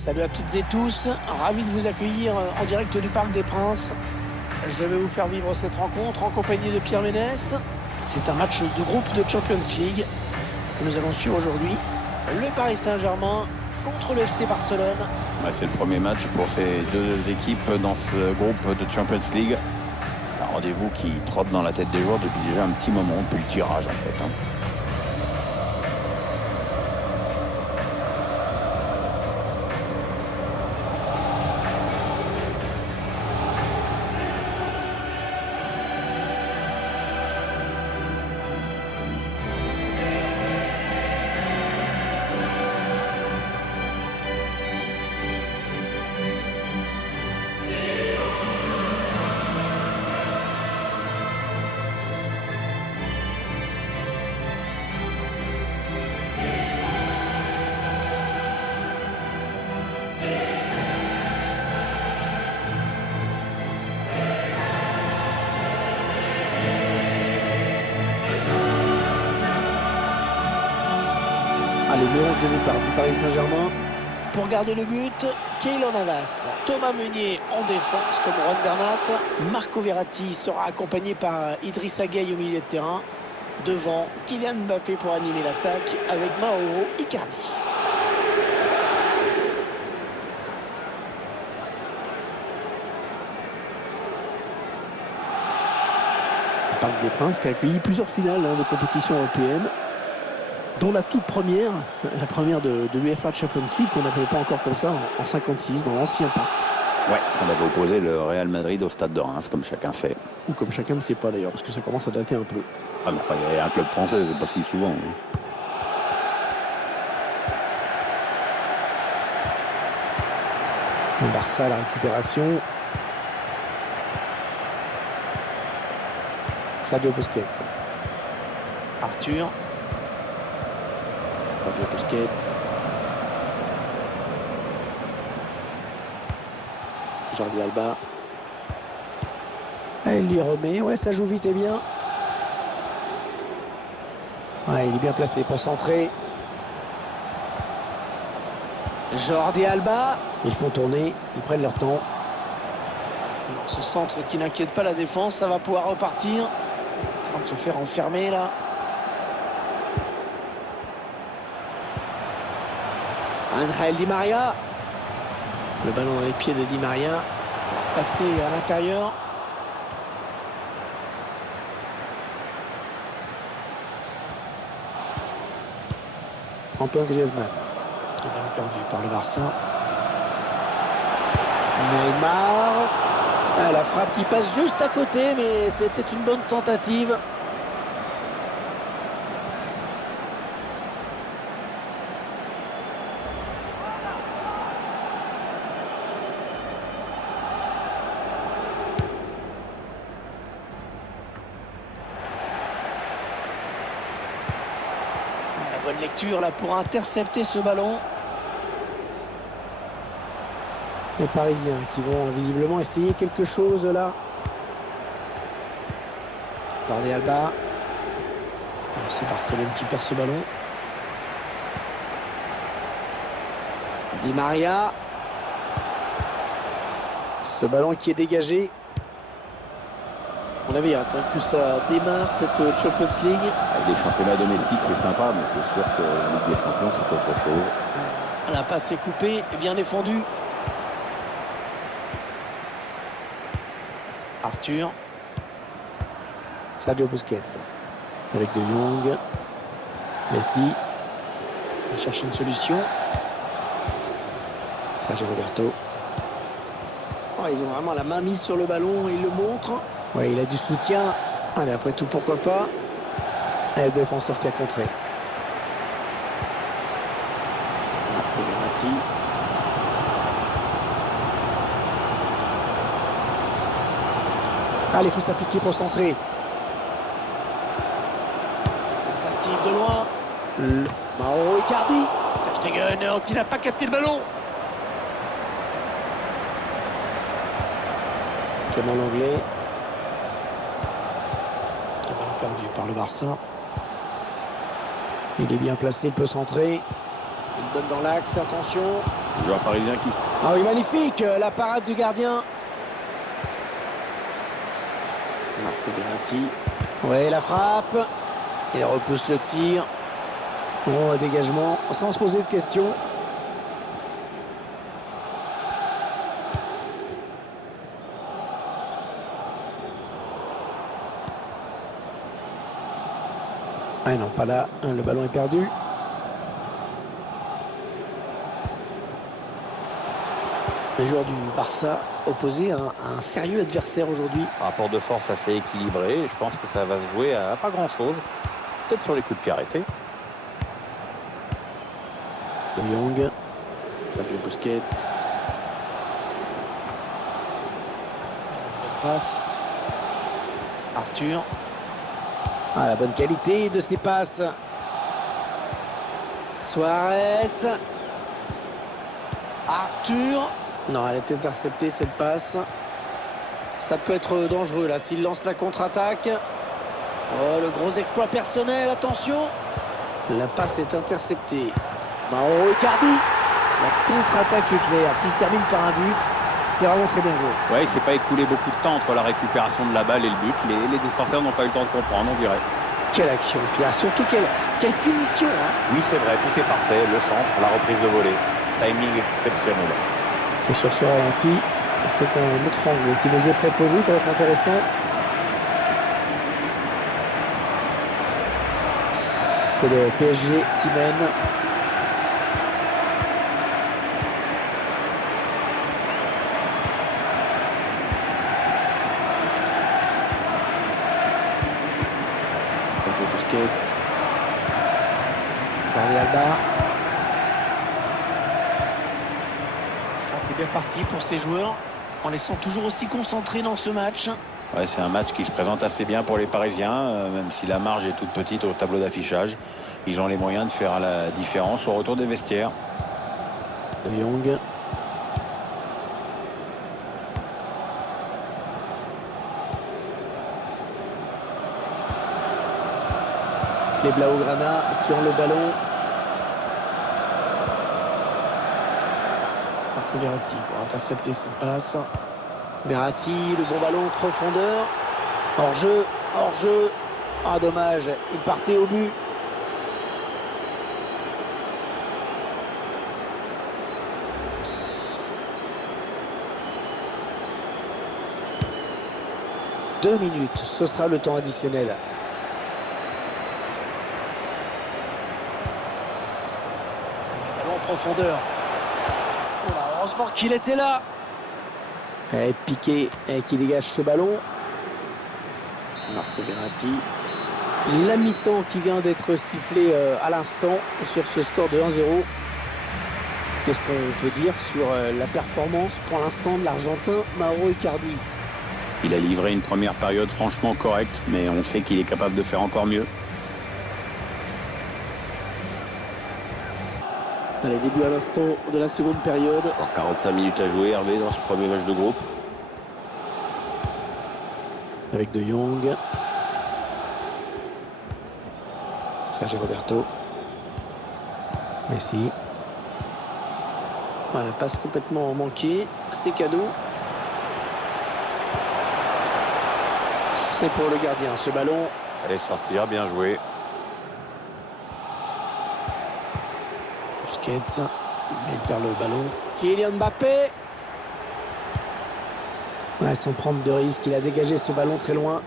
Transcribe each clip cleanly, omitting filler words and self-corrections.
Salut à toutes et tous, ravi de vous accueillir en direct du Parc des Princes. Je vais vous faire vivre cette rencontre en compagnie de Pierre Ménès. C'est un match de groupe de Champions League que nous allons suivre aujourd'hui. Le Paris Saint-Germain contre le FC Barcelone. C'est le premier match pour ces deux équipes dans ce groupe de Champions League. C'est un rendez-vous qui trotte dans la tête des joueurs depuis déjà un petit moment, depuis le tirage en fait. Allez, le 11 de départ du Paris Saint-Germain. Pour garder le but, Keylor Navas, Thomas Meunier en défense comme Ron Bernat. Marco Verratti sera accompagné par Idrissa Gueye au milieu de terrain. Devant, Kylian Mbappé pour animer l'attaque avec Mauro Icardi. Le Parc des Princes qui a accueilli plusieurs finales de compétition européenne, dont la toute première, la première de l'UEFA Champions League, qu'on n'appelait pas encore comme ça, en 56, dans l'ancien parc. Ouais, on avait opposé le Real Madrid au stade de Reims, comme chacun sait. Ou comme chacun ne sait pas d'ailleurs, parce que ça commence à dater un peu. Ah, mais enfin, il y a un club français, c'est pas si souvent. Le Barça, la récupération. Sergio Busquets. Arthur. Sergio Busquets. Jordi Alba. Il lui remet. Ouais, ça joue vite et bien. Ouais, il est bien placé pour centrer. Jordi Alba. Ils font tourner. Ils prennent leur temps. Ce centre qui n'inquiète pas la défense. Ça va pouvoir repartir. En train de se faire enfermer là. Angel Di Maria. Le ballon dans les pieds de Di Maria. Passé à l'intérieur. Antoine Griezmann. Le ballon perdu par le Barça. Neymar. La frappe qui passe juste à côté, mais c'était une bonne tentative. La bonne lecture là pour intercepter ce ballon. Les Parisiens qui vont visiblement essayer quelque chose là. Jordi Alba. C'est Barcelone qui perd ce ballon. Di Maria. Ce ballon qui est dégagé. On avait hâte que ça démarre cette Champions League. Avec des championnats domestiques, c'est sympa, mais c'est sûr que la Ligue des Champions, c'est autre chose. La passe est coupée et bien défendue. Arthur. Sergio Busquets. Avec De Jong. Messi. Il cherche une solution. Sergio Roberto. Oh, ils ont vraiment la main mise sur le ballon et ils le montrent. Ouais, il a du soutien. Allez, après tout, pourquoi pas. Et le défenseur qui a contré. Marco Verratti. Allez, il faut s'appliquer pour centrer. Tentative de loin. Mauro Icardi. Ter Stegen qui n'a pas capté le ballon. Clément Lenglet. Perdu par le Barça. Il est bien placé, il peut centrer. Il donne dans l'axe, attention. Le joueur parisien qui... Ah oui, magnifique, la parade du gardien. Marco Verratti. Ouais, la frappe. Il repousse le tir. Bon, dégagement, sans se poser de questions. Ah non, pas là. Le ballon est perdu. Le joueur du Barça opposé à un sérieux adversaire aujourd'hui. Rapport de force assez équilibré. Je pense que ça va se jouer à pas grand-chose. Peut-être sur les coups de pied arrêtés. De Jong. Sergio Busquets. Bonne passe. Arthur. Ah, la bonne qualité de ses passes. Suarez. Arthur. Non, elle est interceptée cette passe. Ça peut être dangereux là s'il lance la contre-attaque. Oh, le gros exploit personnel, attention. La passe est interceptée. Mauro Icardi. La contre-attaque éclair qui se termine par un but. C'est vraiment très bien joué. Ouais, il s'est pas écoulé beaucoup de temps entre la récupération de la balle et le but. Les défenseurs n'ont pas eu le temps de comprendre, on dirait. Quelle action, Pierre. Surtout quelle finition. Hein. Oui, c'est vrai, tout est parfait. Le centre, la reprise de volée. Timing exceptionnel. Et sur ce ralenti, c'est un autre angle qui nous est proposé. Ça va être intéressant. C'est le PSG qui mène. Busquets. Jordi Alba. C'est bien parti pour ces joueurs, en les sent toujours aussi concentrés dans ce match. Ouais, c'est un match qui se présente assez bien pour les Parisiens, même si la marge est toute petite au tableau d'affichage. Ils ont les moyens de faire la différence au retour des vestiaires. De Jong. Les Blaugrana qui ont le ballon. Marco Verratti pour intercepter cette passe. Verratti, le bon ballon, profondeur. Hors-jeu, hors-jeu. Ah, dommage, il partait au but. Deux minutes, ce sera le temps additionnel. Ballon en profondeur. Oh là, heureusement qu'il était là. Et Piqué qui dégage ce ballon. Marco Verratti. La mi-temps qui vient d'être sifflée à l'instant sur ce score de 1-0. Qu'est-ce qu'on peut dire sur la performance pour l'instant de l'Argentin Mauro Icardi? Il a livré une première période franchement correcte, mais on sait qu'il est capable de faire encore mieux. Allez, début à l'instant de la seconde période. Encore 45 minutes à jouer, Hervé, dans ce premier match de groupe. Avec De Jong. Sergio Roberto. Messi. Voilà, passe complètement manquée. C'est cadeau. C'est pour le gardien, ce ballon. Allez sortir, bien joué. Busquets. Il perd le ballon. Kylian Mbappé. Ouais, sans prendre de risque, il a dégagé ce ballon très loin.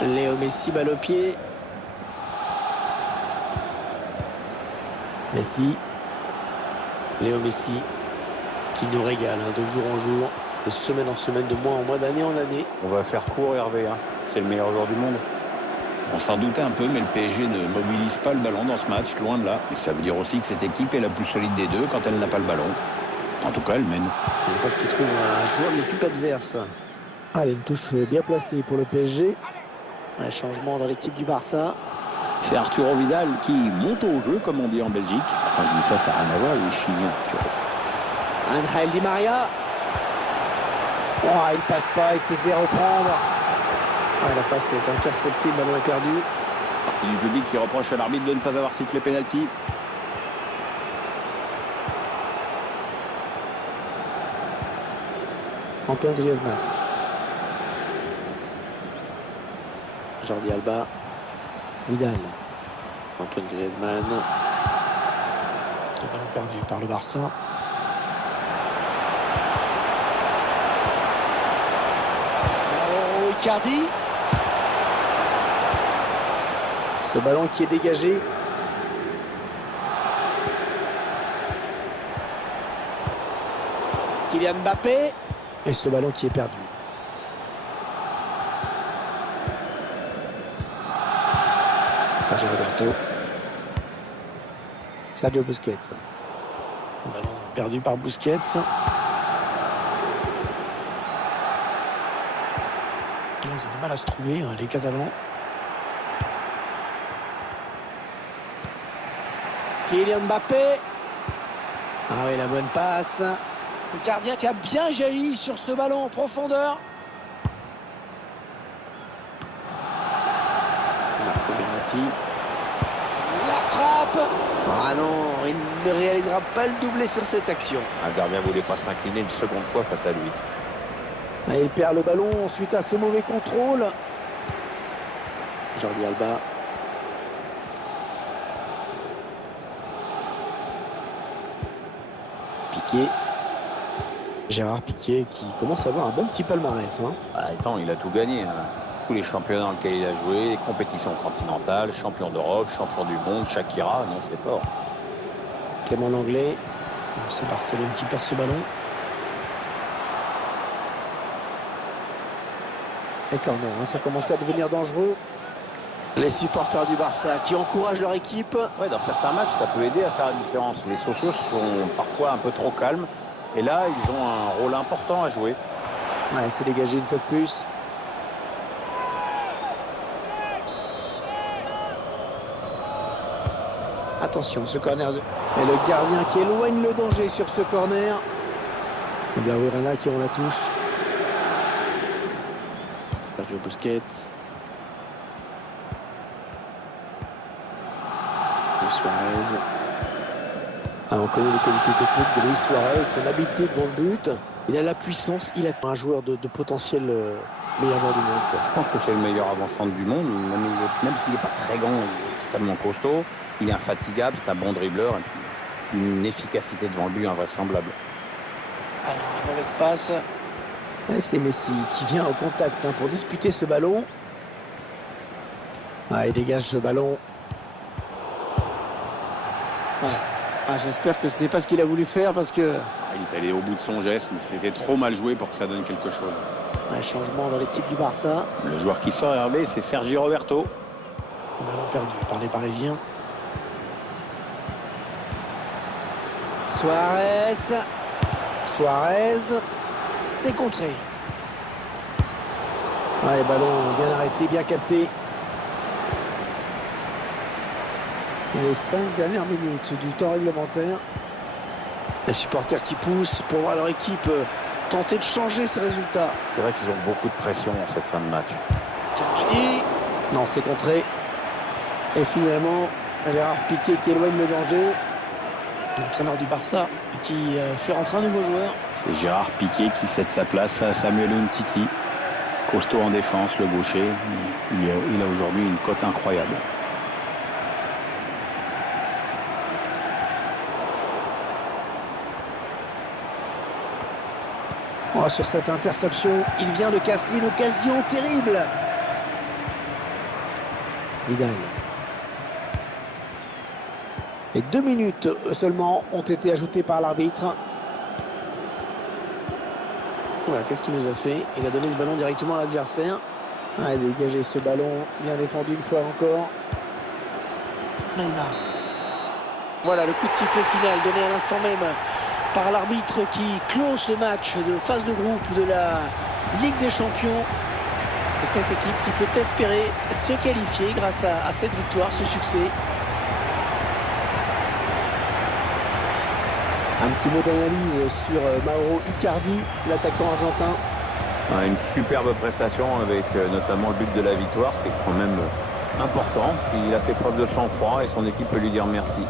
Léo Messi, balle au pied. Messi. Léo Messi qui nous régale de jour en jour, de semaine en semaine, de mois en mois, d'année en année. On va faire court, Hervé. C'est le meilleur joueur du monde. On s'en doutait un peu, mais le PSG ne mobilise pas le ballon dans ce match, loin de là. Et ça veut dire aussi que cette équipe est la plus solide des deux quand elle n'a pas le ballon. En tout cas, elle mène. C'est parce qu'il trouve un joueur de l'équipe adverse. Allez, une touche bien placée pour le PSG. Un changement dans l'équipe du Barça. C'est Arturo Vidal qui monte au jeu, comme on dit en Belgique. Enfin, je dis ça, ça n'a rien à voir, il est chilien, Arturo. Angel Di Maria. Oh, il passe pas, il s'est fait reprendre. Ah, la passe est interceptée, le ballon est perdu. Partie du public qui reproche à l'arbitre de ne pas avoir sifflé pénalty. Antoine Griezmann. Jordi Alba. Vidal. Antoine Griezmann. Le ballon perdu par le Barça. Oh, Icardi. Ce ballon qui est dégagé. Kylian Mbappé. Et ce ballon qui est perdu. Sergio Roberto. Sergio Busquets. Ballon perdu par Busquets. Ils ont du mal à se trouver, hein, les Catalans. Kylian Mbappé. Ah oui, la bonne passe. Le gardien qui a bien jailli sur ce ballon en profondeur. Marco Verratti. La frappe. Ah non, il ne réalisera pas le doublé sur cette action. Un gardien ne voulait pas s'incliner une seconde fois face à lui. Et il perd le ballon suite à ce mauvais contrôle. Jordi Alba. Piqué. Gérard Piqué qui commence à avoir un bon petit palmarès. Hein. Ah, attends, il a tout gagné. Hein. Tous les championnats dans lesquels il a joué, les compétitions continentales, champion d'Europe, champion du monde, Shakira, non, c'est fort. Clément Langlais. C'est Barcelone qui perd ce ballon. Et corner, hein, ça commence à devenir dangereux. Les supporters du Barça qui encouragent leur équipe. Ouais, dans certains matchs, ça peut aider à faire la différence. Les socios sont parfois un peu trop calmes. Et là, ils ont un rôle important à jouer. Ouais, c'est dégagé une fois de plus. Attention, ce corner de... Et le gardien qui éloigne le danger sur ce corner. Blaugrana qui ont la touche. Sergio Busquets. Luis Suarez. Ah, on connaît les qualités techniques de Luis Suarez, son habileté devant le but. Il a la puissance, il a un joueur de potentiel meilleur joueur du monde. Quoi. Je pense que c'est le meilleur avant-centre du monde, même s'il n'est pas très grand, il est extrêmement costaud. Il est infatigable, c'est un bon dribbleur. Et puis une efficacité devant le but invraisemblable. Alors, un mauvais passe. Ouais, c'est Messi qui vient au contact hein, pour disputer ce ballon. Ah, il dégage ce ballon. Ouais. Ah, j'espère que ce n'est pas ce qu'il a voulu faire parce que... Il est allé au bout de son geste, mais c'était trop mal joué pour que ça donne quelque chose. Un changement dans l'équipe du Barça. Le joueur qui sort Hervé, c'est Sergio Roberto. Ballon perdu par les Parisiens. Suarez. Suarez. C'est contré. Ouais, ballon bien arrêté, bien capté. Les 5 dernières minutes du temps réglementaire. Les supporters qui poussent pour voir leur équipe tenter de changer ce résultat. C'est vrai qu'ils ont beaucoup de pression en cette fin de match. Terminé. Non, c'est contré. Et finalement, Gérard Piqué qui éloigne le danger. L'entraîneur du Barça qui fait rentrer un nouveau joueur. C'est Gérard Piqué qui cède sa place à Samuel Umtiti. Costaud en défense, le gaucher. Il a aujourd'hui une cote incroyable. Oh, sur cette interception, il vient de casser une occasion terrible. Vidal. Et 2 minutes seulement ont été ajoutées par l'arbitre. Voilà, qu'est-ce qu'il nous a fait? Il a donné ce ballon directement à l'adversaire. Ah, il a dégagé ce ballon, bien défendu une fois encore. Neymar. Voilà le coup de sifflet final donné à l'instant même par l'arbitre qui clôt ce match de phase de groupe de la Ligue des Champions. Et cette équipe qui peut espérer se qualifier grâce à cette victoire, ce succès. Un petit mot d'analyse sur Mauro Icardi, l'attaquant argentin. Une superbe prestation avec notamment le but de la victoire, ce qui est quand même important. Il a fait preuve de sang-froid et son équipe peut lui dire merci.